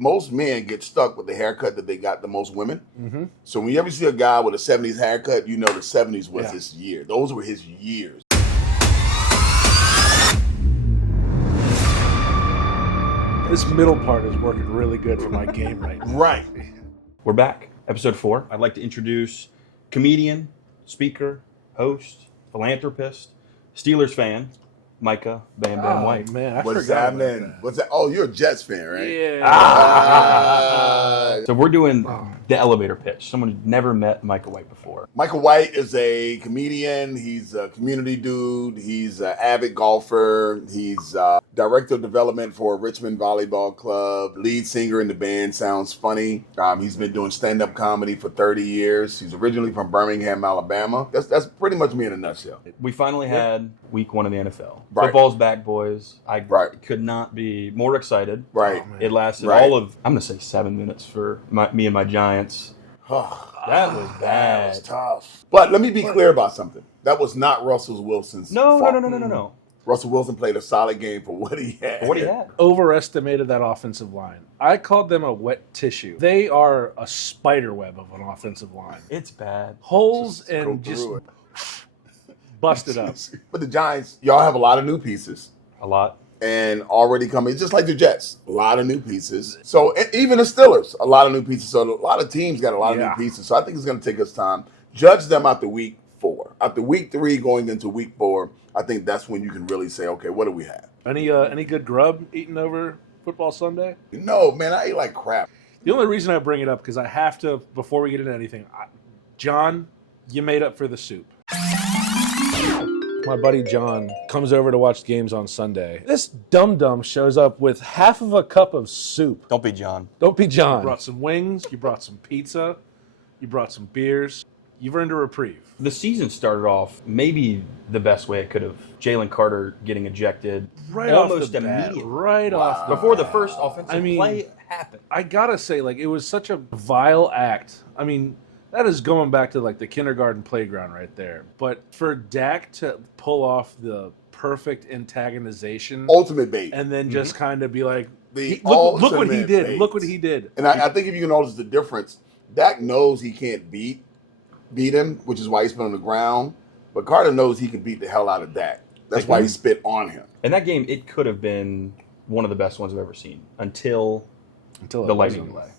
most men get stuck with the haircut that they got the most women. Mm-hmm. So when you ever see a guy with a 70s haircut, you know the 70s was his year. Those were his years. This middle part is working really good for my game right now. Right. We're back. Episode 4. I'd like to introduce comedian, speaker, host, philanthropist, Steelers fan, Micah Bamm White. Man, I What's forgot happening? about that. What's that? Oh, you're a Jets fan, right? Yeah. So we're doing the elevator pitch. Someone who's never met Micah White before. Micah White is a comedian. He's a community dude. He's an avid golfer. He's director of development for Richmond Volleyball Club. Lead singer in the band Sounds Funny. He's been doing stand-up comedy for 30 years. He's originally from Birmingham, Alabama. That's pretty much me in a nutshell. We finally had week 1 of the NFL. Right. Football's back, boys. I Right. could not be more excited. Right. It lasted Right. all of, I'm going to say 7 minutes for me and my Giants. That was bad. That was tough. But let me be clear about something. That was not Russell Wilson's fault. No. Russell Wilson played a solid game for what he had. Overestimated that offensive line. I called them a wet tissue. They are a spider web of an offensive line. It's bad. Holes Go and just through it. busted up. But the Giants, y'all have a lot of new pieces. A lot. And already coming, just like the Jets, a lot of new pieces. So even the Steelers, a lot of new pieces. So a lot of teams got a lot of new pieces. So I think it's going to take us time. Judge them after week 4. After week 3 going into week 4, I think that's when you can really say, okay, what do we have? Any good grub eaten over football Sunday? No, man, I ate like crap. The only reason I bring it up, because I have to, before we get into anything, John, you made up for the soup. My buddy John comes over to watch games on Sunday. This dum-dum shows up with half of a cup of soup. Don't be John. Don't be John. You brought some wings, you brought some pizza, you brought some beers. You've earned a reprieve. The season started off maybe the best way it could have. Jalen Carter getting ejected almost immediately. Before the first offensive play happened. I gotta say, it was such a vile act. I mean, that is going back to the kindergarten playground right there. But for Dak to pull off the perfect antagonization, Ultimate bait, and then just kind of be like, look what he did. Bait. Look what he did. And I think if you notice the difference, Dak knows he can't beat him, which is why he's been on the ground. But Carter knows he can beat the hell out of Dak. That's why he spit on him. And that game, it could have been one of the best ones I've ever seen until the lightning delay.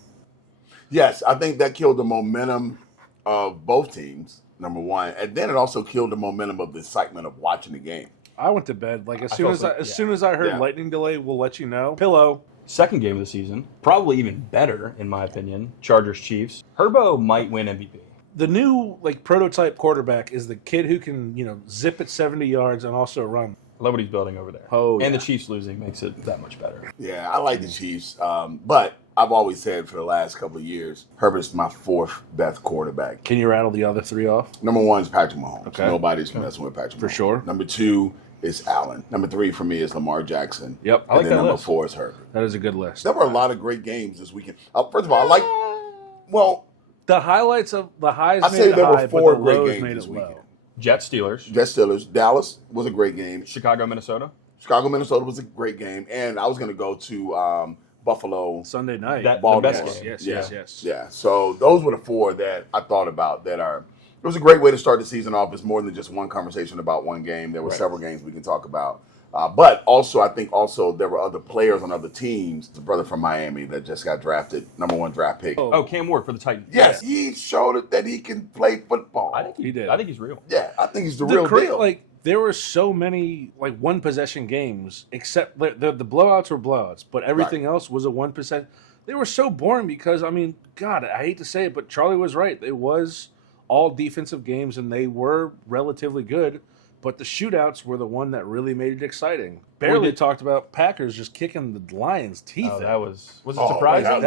Yes, I think that killed the momentum of both teams, number one. And then it also killed the momentum of the excitement of watching the game. I went to bed. As soon as I heard lightning delay, we'll let you know. Pillow. Second game of the season, probably even better, in my opinion, Chargers-Chiefs. Herbo might win MVP. The new prototype quarterback is the kid who can zip it 70 yards and also run. I love what he's building over there. And the Chiefs losing makes it that much better. Yeah, I like the Chiefs, but I've always said for the last couple of years, Herbert's my 4th best quarterback. Can you rattle the other 3 off? Number 1 is Patrick Mahomes. Okay. Nobody's messing with Patrick Mahomes. For sure. Number 2 is Allen. Number 3 for me is Lamar Jackson. Yep. I like that number list. 4 is Herbert. That is a good list. There were a lot of great games this weekend. First of all, the highlights of the highs. I'd say there were 4 great lows games made this it weekend. low. Jets, Steelers. Jets, Steelers. Dallas was a great game. Chicago, Minnesota. Chicago, Minnesota was a great game. And I was going to go to Buffalo. Sunday night. The best game. Yes. Yeah. So those were the 4 that I thought about that are. It was a great way to start the season off. It's more than just one conversation about one game. There were several games we can talk about. But also, I think there were other players on other teams. The brother from Miami that just got drafted, number 1 draft pick. Oh, Cam Ward for the Titans. Yes, he showed it that he can play football. I think he did. I think he's real. Yeah, I think he's the real deal. There were so many one possession games, except the blowouts were blowouts, but everything else was a 1%. They were so boring because, God, I hate to say it, but Charlie was right. It was all defensive games, and they were relatively good. But the shootouts were the one that really made it exciting. Barely talked about Packers just kicking the Lions' teeth. Was it surprising?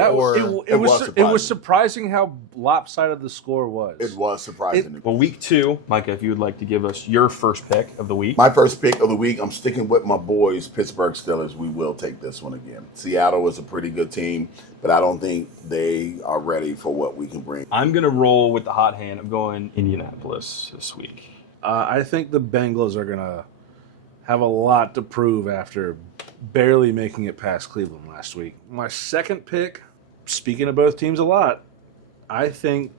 It was surprising how lopsided the score was. It was surprising. Well, week 2, Micah, if you would like to give us your first pick of the week. My first pick of the week, I'm sticking with my boys, Pittsburgh Steelers. We will take this one again. Seattle is a pretty good team, but I don't think they are ready for what we can bring. I'm going to roll with the hot hand. I'm going Indianapolis this week. I think the Bengals are going to have a lot to prove after barely making it past Cleveland last week. My second pick, speaking of both teams a lot, I think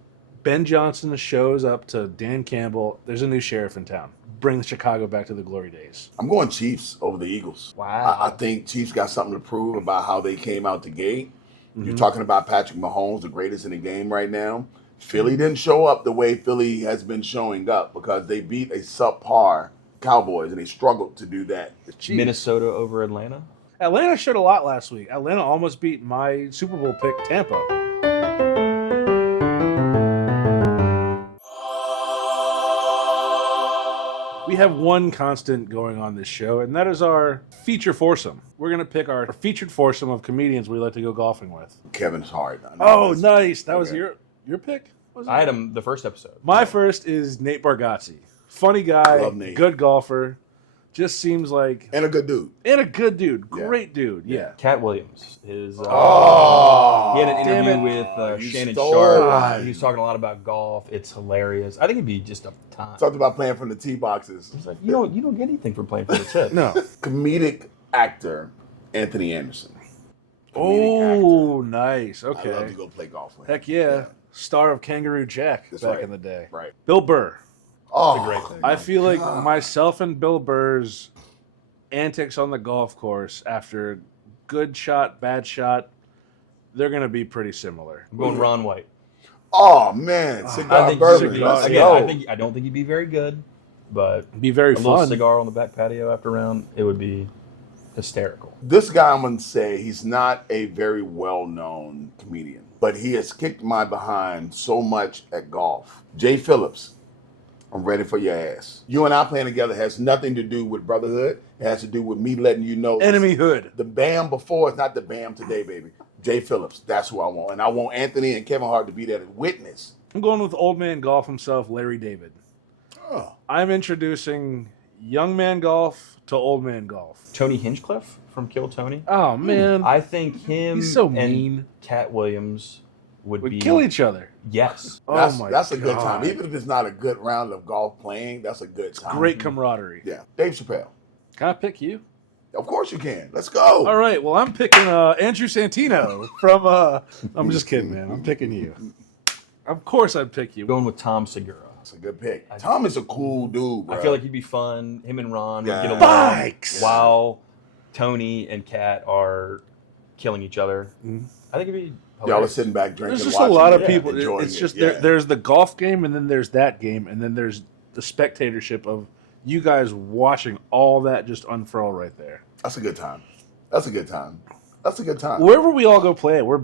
Ben Johnson shows up to Dan Campbell. There's a new sheriff in town. Bring Chicago back to the glory days. I'm going Chiefs over the Eagles. Wow. I think Chiefs got something to prove about how they came out the gate. You're talking about Patrick Mahomes, the greatest in the game right now. Philly didn't show up the way Philly has been showing up because they beat a subpar Cowboys, and they struggled to do that. Minnesota over Atlanta. Atlanta showed a lot last week. Atlanta almost beat my Super Bowl pick, Tampa. We have one constant going on this show, and that is our feature foursome. We're going to pick our featured foursome of comedians we like to go golfing with. Kevin's hard. Oh, nice. That was your pick? Was it? I had him the first episode. My first is Nate Bargatze. Funny guy, Love Nate. good golfer. Just seems like... And a good dude. And a good dude. Great dude, yeah. Cat Williams. His, Oh, he had an damn interview it. with You Shannon stole Sharp. it. He was talking a lot about golf. It's hilarious. I think it'd be just a time. Talked about playing from the tee boxes. It's like, you don't get anything from playing for the tip. No. Comedic actor Anthony Anderson. Oh, nice. I love to Okay. go play golf with. Heck yeah. Star of Kangaroo Jack That's back right. in the day. Right. Bill Burr. Oh, great thing. I feel like myself and Bill Burr's antics on the golf course after good shot, bad shot, they're going to be pretty similar. I'm going Ron White. Oh man, cigar I think bourbon. he'd be- Let's again, go. I don't think he'd be very good, but Be very a little fun. cigar on the back patio after a round, it would be hysterical. This guy, I'm going to say, he's not a very well-known comedian, but he has kicked my behind so much at golf. Jay Phillips, I'm ready for your ass. You and I playing together has nothing to do with brotherhood. It has to do with me letting you know. Enemy hood. The Bamm before is not the Bamm today, baby. Jay Phillips, that's who I want. And I want Anthony and Kevin Hart to be there to witness. I'm going with old man golf himself, Larry David. Oh. I'm introducing young man golf to old man golf. Tony Hinchcliffe from Kill Tony. Oh, man. I think him He's so and mean. Cat Williams would Would be kill each other. Yes. That's a good God. time. Even if it's not a good round of golf playing, that's a good time. Great camaraderie. Yeah. Dave Chappelle. Can I pick you? Of course you can. Let's go. All right. Well, I'm picking Andrew Santino from. I'm just kidding, man. I'm picking you. Of course, I'd pick you. Going with Tom Segura. That's a good pick. Tom is a cool dude, bro. I feel like he'd be fun. Him and Ron would get Yeah. along Bikes! while Tony and Cat are killing each other. I think it'd be y'all are hilarious. sitting back drinking. There's just a watching lot of it, people. enjoying It's it. just Yeah. there's the golf game, and then there's that game, and then there's the spectatorship of you guys watching all that just unfurl right there. That's a good time. That's a good time. That's a good time. Wherever we all go play it, we're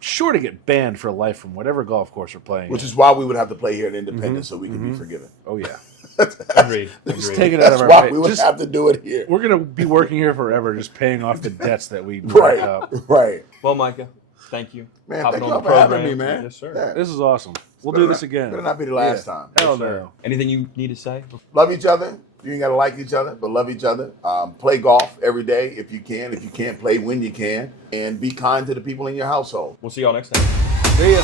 sure to get banned for life from whatever golf course we're playing. Which is why we would have to play here at Independence so we can be forgiven. oh yeah, Agreed. just Agreed. take it out That's of our why pay. we would Just- have to do it here. We're gonna be working here forever, just paying off the debts that we rack Right. up. Right. Well, Micah, thank you. Man, Hopping thank on you the for having program. me, man. Yes, sir. Yeah. This is awesome. We'll Better do this not- again. Better not be the last time. Hell Yes, sir. no. Anything you need to say? Love each other. You ain't got to like each other, but love each other. Play golf every day if you can. If you can't, play when you can. And be kind to the people in your household. We'll see y'all next time. See ya.